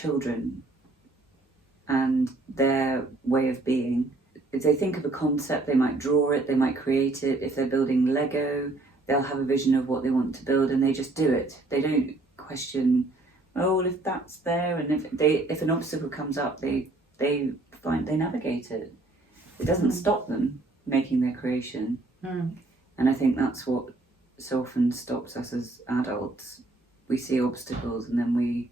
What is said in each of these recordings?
children and their way of being. If they think of a concept, they might draw it, they might create it. If they're building Lego, they'll have a vision of what they want to build and they just do it. They don't question, oh, well, if that's there, and if an obstacle comes up, they navigate it. It doesn't stop them making their creation. And I think that's what so often stops us as adults. We see obstacles and then we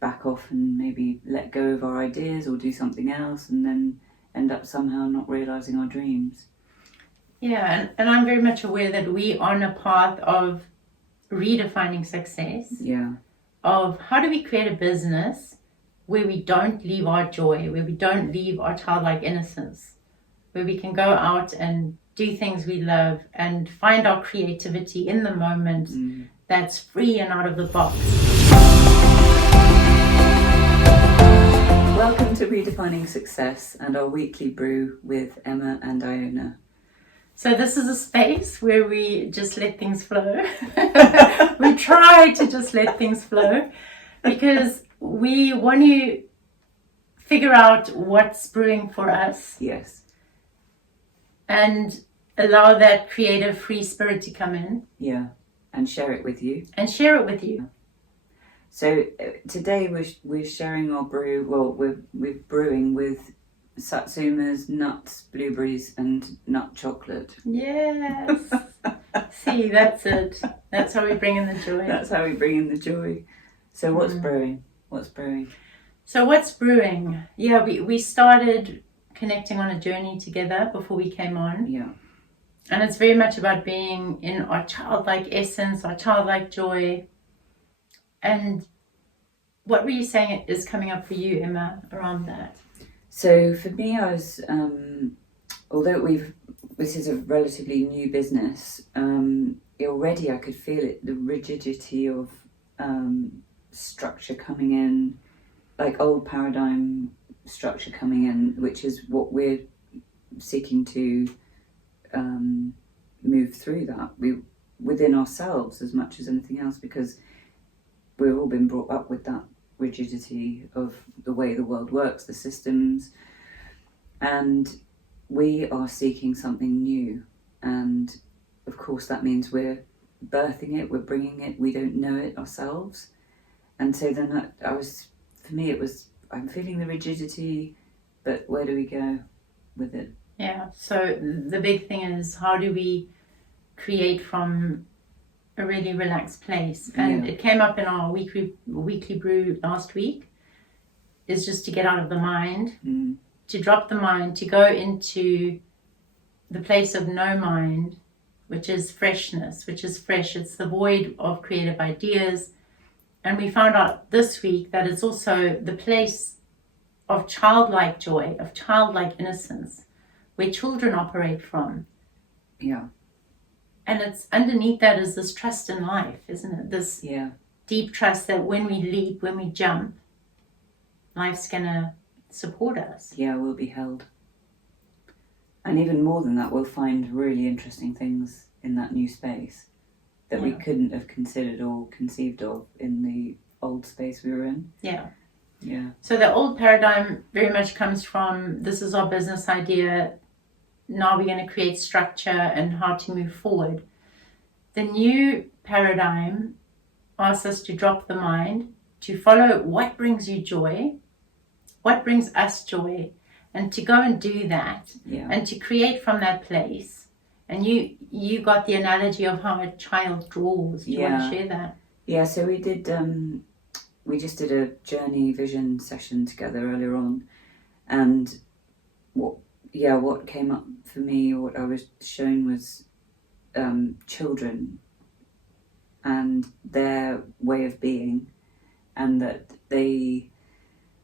back off and maybe let go of our ideas or do something else and then end up somehow not realising our dreams. Yeah, and I'm very much aware that we are on a path of redefining success. Yeah. Of how do we create a business where we don't leave our joy, where we don't leave our childlike innocence, where we can go out and do things we love and find our creativity in the moment that's free and out of the box. Welcome to Redefining Success and our Weekly Brew with Emma and Iona. So this is a space where we just let things flow. We try to just let things flow because we want to figure out what's brewing for us. Yes. And allow that creative free spirit to come in. Yeah, and share it with you. So today we're sharing our brew. Well, we're brewing with satsumas, nuts, blueberries, and nut chocolate. Yes. See, that's it. That's how we bring in the joy. That's how we bring in the joy. So what's brewing? So what's brewing? Yeah, we started connecting on a journey together before we came on. Yeah. And it's very much about being in our childlike essence, our childlike joy. And what were you saying is coming up for you, Emma, around that? So for me, I was, although this is a relatively new business, already I could feel it, the rigidity of structure coming in, like old paradigm structure coming in, which is what we're seeking to move through that within ourselves as much as anything else, because we've all been brought up with that rigidity of the way the world works, the systems, and we are seeking something new. And of course that means we're birthing it, we're bringing it, we don't know it ourselves. And so then I'm feeling the rigidity, but where do we go with it? Yeah, so the big thing is, how do we create from a really relaxed place? And it came up in our weekly brew last week, is just to get out of the mind, to drop the mind, to go into the place of no mind, which is freshness, which is fresh. It's the void of creative ideas. And we found out this week that it's also the place of childlike joy, of childlike innocence, where children operate from. Yeah. And it's underneath that is this trust in life, isn't it? This deep trust that when we leap, when we jump, life's going to support us. Yeah, we'll be held. And even more than that, we'll find really interesting things in that new space that we couldn't have considered or conceived of in the old space we were in. Yeah. Yeah. So the old paradigm very much comes from, this is our business idea, now we're going to create structure and how to move forward. The new paradigm asks us to drop the mind, to follow what brings you joy, what brings us joy, and to go and do that, and to create from that place. And you got the analogy of how a child draws. Do you want to share that? Yeah, so we just did a journey vision session together earlier on, and what came up for me, or what I was shown, was children and their way of being, and that they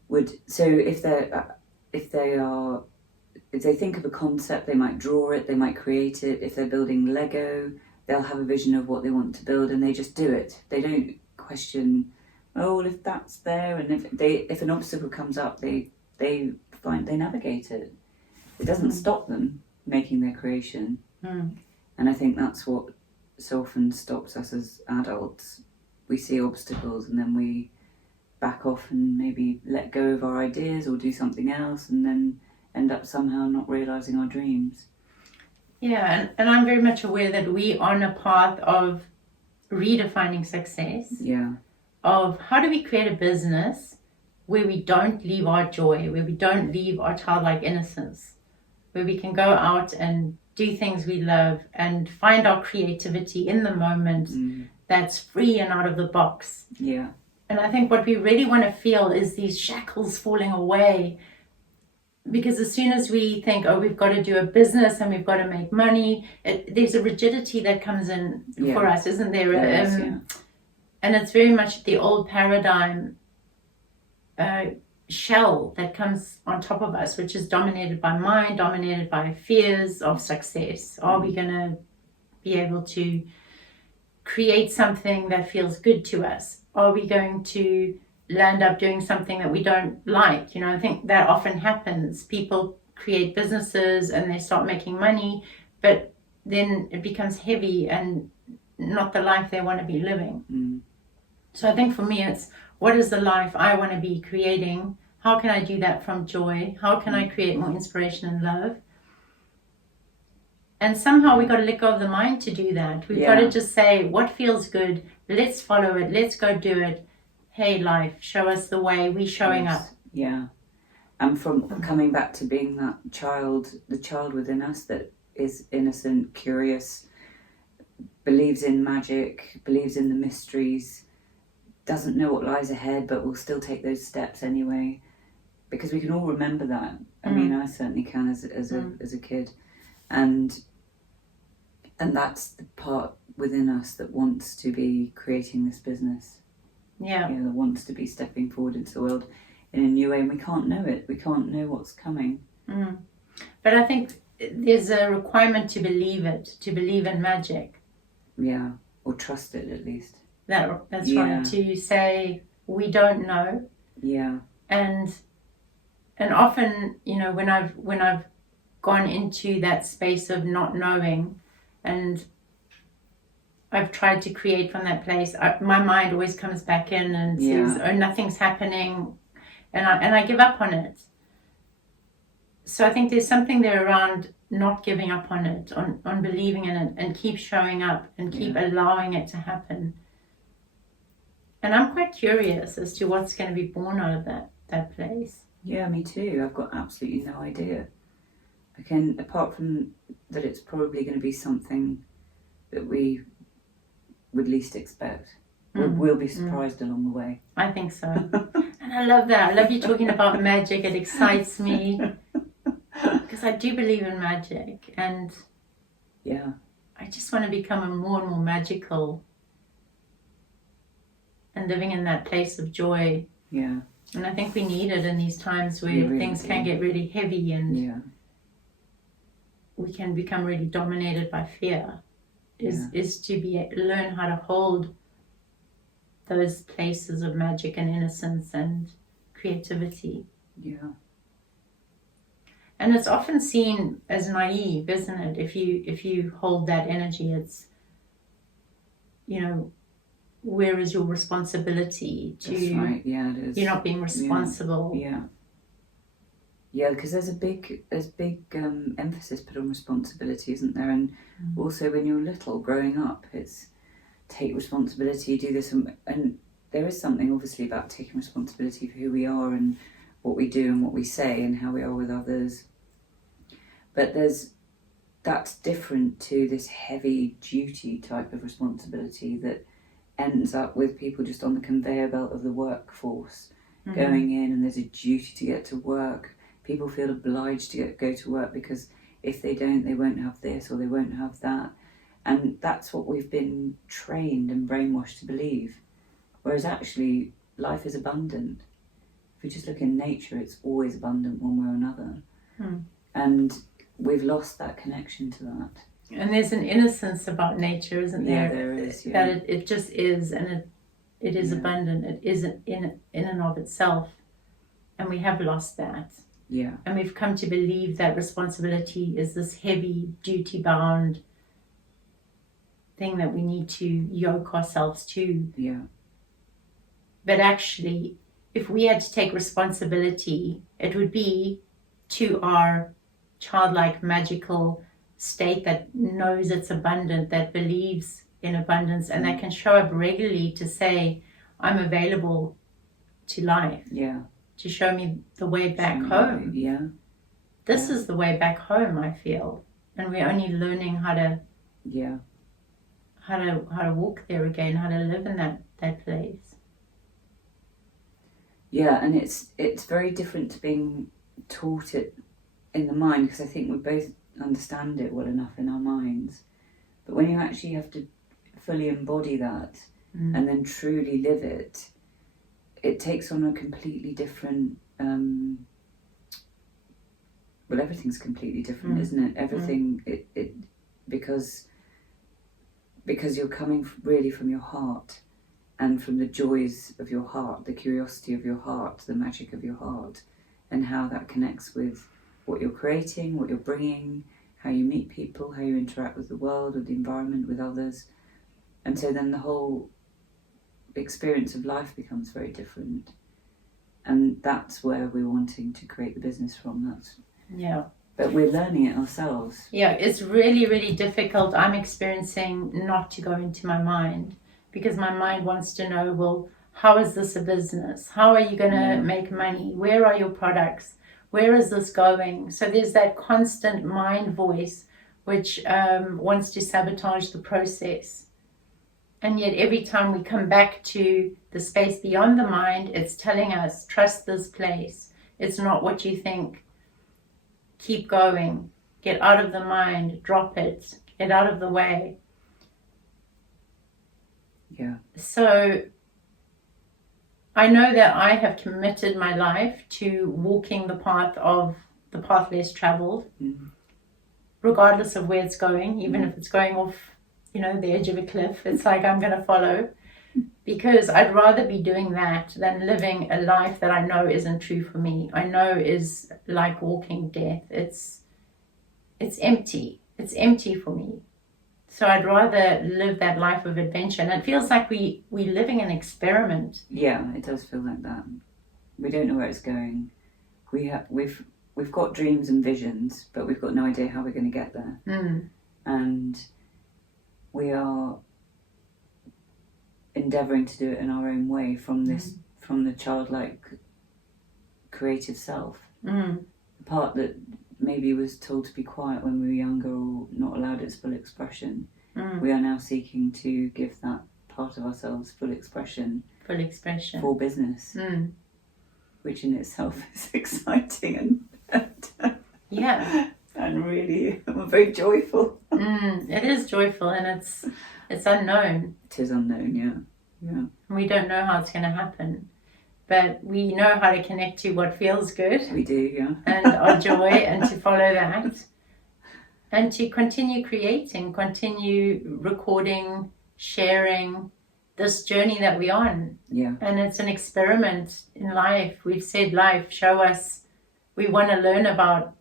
would, so if they think of a concept, they might draw it, they might create it. If they're building Lego, they'll have a vision of what they want to build and they just do it. They don't question, oh, well, if that's there, and if an obstacle comes up, they navigate it. It doesn't stop them making their creation. And I think that's what so often stops us as adults. We see obstacles and then we back off and maybe let go of our ideas or do something else, and then end up somehow not realising our dreams. Yeah, and I'm very much aware that we are on a path of redefining success. Yeah. Of how do we create a business where we don't leave our joy, where we don't leave our childlike innocence, where we can go out and do things we love and find our creativity in the moment that's free and out of the box. Yeah. And I think what we really want to feel is these shackles falling away. Because as soon as we think, oh, we've got to do a business and we've got to make money, there's a rigidity that comes in for us, isn't there? And it's very much the old paradigm shell that comes on top of us, which is dominated by mind, dominated by fears of success. Are we going to be able to create something that feels good to us? Are we going to land up doing something that we don't like? You know, I think that often happens. People create businesses and they start making money, but then it becomes heavy and not the life they want to be living. So I think for me, it's what is the life I want to be creating? How can I do that from joy? How can I create more inspiration and love? And somehow we got to let go of the mind to do that. We've got to just say, what feels good? Let's follow it. Let's go do it. Hey, life, show us the way. We showing up. Yeah. And from coming back to being that child, the child within us that is innocent, curious, believes in magic, believes in the mysteries, doesn't know what lies ahead, but will still take those steps anyway. Because we can all remember that. I mean, I certainly can as a kid. And that's the part within us that wants to be creating this business. Yeah. That wants to be stepping forward into the world in a new way, and we can't know it. We can't know what's coming. But I think there's a requirement to believe it, to believe in magic. Yeah, or trust it at least. That's right. To say we don't know. Yeah. And often, you know, when I've gone into that space of not knowing, and I've tried to create from that place, my mind always comes back in and says, "Oh, nothing's happening," and I give up on it. So I think there's something there around not giving up on it, on believing in it, and keep showing up and keep allowing it to happen. And I'm quite curious as to what's going to be born out of that place. Yeah, me too. I've got absolutely no idea. Apart from that, it's probably going to be something that we would least expect. We'll be surprised along the way. I think so. And I love that. I love you talking about magic. It excites me. Because I do believe in magic. And I just want to become more and more magical. And living in that place of joy. Yeah. And I think we need it in these times where really things can get really heavy and we can become really dominated by fear. Is to learn how to hold those places of magic and innocence and creativity. Yeah. And it's often seen as naive, isn't it? If you hold that energy, it's, you know, where is your responsibility to? That's right. Yeah, it is. You're not being responsible. Yeah, because there's big emphasis put on responsibility, isn't there? And also when you're little, growing up, it's take responsibility, do this, and there is something obviously about taking responsibility for who we are and what we do and what we say and how we are with others. But that's different to this heavy duty type of responsibility that ends up with people just on the conveyor belt of the workforce, going in, and there's a duty to get to work. People feel obliged to go to work because if they don't, they won't have this or they won't have that. And that's what we've been trained and brainwashed to believe. Whereas actually, life is abundant. If we just look in nature, it's always abundant one way or another. And we've lost that connection to that. And there's an innocence about nature, isn't there? Yeah, there is. That it just is, and it is abundant. It is in and of itself. And we have lost that. Yeah. And we've come to believe that responsibility is this heavy, duty-bound thing that we need to yoke ourselves to. Yeah. But actually, if we had to take responsibility, it would be to our childlike, magical state that knows it's abundant, that believes in abundance, and that can show up regularly to say, I'm available to life. Yeah. To show me the way back home. Yeah. This is the way back home, I feel. And we're only learning how to walk there again, how to live in that place. Yeah, and it's very different to being taught it in the mind, because I think we both understand it well enough in our minds. But when you actually have to fully embody that and then truly live it, it takes on a completely different well, everything's completely different, isn't it? Everything it because you're coming really from your heart, and from the joys of your heart, the curiosity of your heart, the magic of your heart, and how that connects with what you're creating, what you're bringing, how you meet people, how you interact with the world, with the environment, with others. And so then the whole experience of life becomes very different. And that's where we're wanting to create the business from. But we're learning it ourselves. Yeah, it's really, really difficult. I'm experiencing not to go into my mind, because my mind wants to know, well, how is this a business? How are you going to make money? Where are your products? Where is this going? So there's that constant mind voice which wants to sabotage the process. And yet every time we come back to the space beyond the mind, it's telling us, trust this place. It's not what you think. Keep going. Get out of the mind. Drop it. Get out of the way. Yeah. So I know that I have committed my life to walking the path less traveled, regardless of where it's going, even if it's going off, the edge of a cliff. It's like I'm going to follow, because I'd rather be doing that than living a life that I know isn't true for me. I know is like walking death. It's empty. It's empty for me. So I'd rather live that life of adventure. And it feels like we're living an experiment. Yeah, it does feel like that. We don't know where it's going. We've got dreams and visions, but we've got no idea how we're going to get there. And we are endeavouring to do it in our own way from the childlike creative self. The part that maybe was told to be quiet when we were younger, or not allowed its full expression. We are now seeking to give that part of ourselves full expression for business, which in itself is exciting and really very joyful. It is joyful, and it's unknown. It is unknown, yeah. We don't know how it's going to happen, but we know how to connect to what feels good. We do, yeah. And our joy, and to follow that, and to continue creating, continue recording, sharing this journey that we're on. Yeah. And it's an experiment in life. We've said life, show us. We want to learn about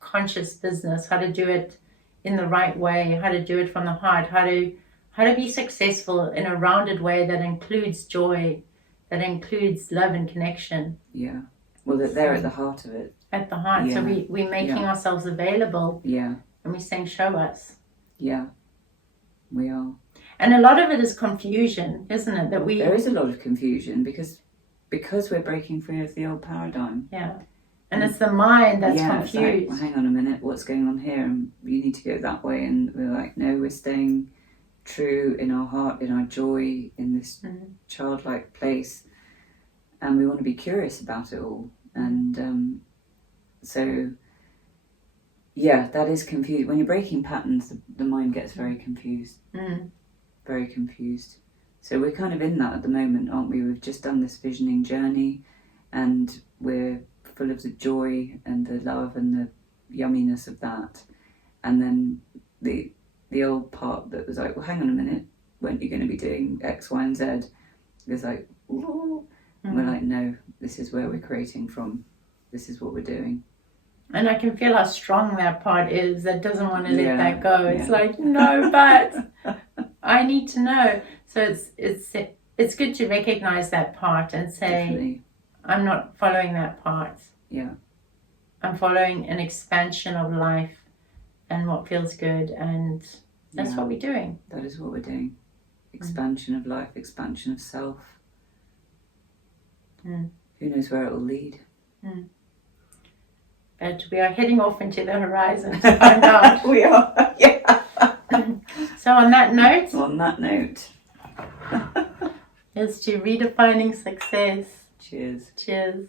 conscious business, how to do it in the right way, how to do it from the heart, how to be successful in a rounded way that includes joy, that includes love and connection. Yeah. Well, they're at the heart of it. At the heart. Yeah. So we're making ourselves available. Yeah. And we're saying, show us. Yeah. We are. And a lot of it is confusion, isn't it? There is a lot of confusion because we're breaking free of the old paradigm. Yeah. And it's the mind that's confused. It's like, well, hang on a minute, what's going on here? And you need to go that way. And we're like, no, we're staying true in our heart, in our joy, in this childlike place. And we want to be curious about it all. And so, that is confused. When you're breaking patterns, the mind gets very confused. Very confused. So we're kind of in that at the moment, aren't we? We've just done this visioning journey, and we're full of the joy and the love and the yumminess of that. And then the old part that was like, well, hang on a minute, weren't you going to be doing X, Y, and Z? It's like, ooh. And we're like, no, this is where we're creating from. This is what we're doing. And I can feel how strong that part is that doesn't want to let that go. It's like, no, but I need to know. So it's it's good to recognize that part and say, Definitely. I'm not following that part. Yeah. I'm following an expansion of life and what feels good, and that's what we're doing. That is what we're doing. Expansion of life, expansion of self. Mm. Who knows where it will lead? But we are heading off into the horizon to find out. We are. Yeah. So on that note, On that note. is to redefining success. Cheers. Cheers.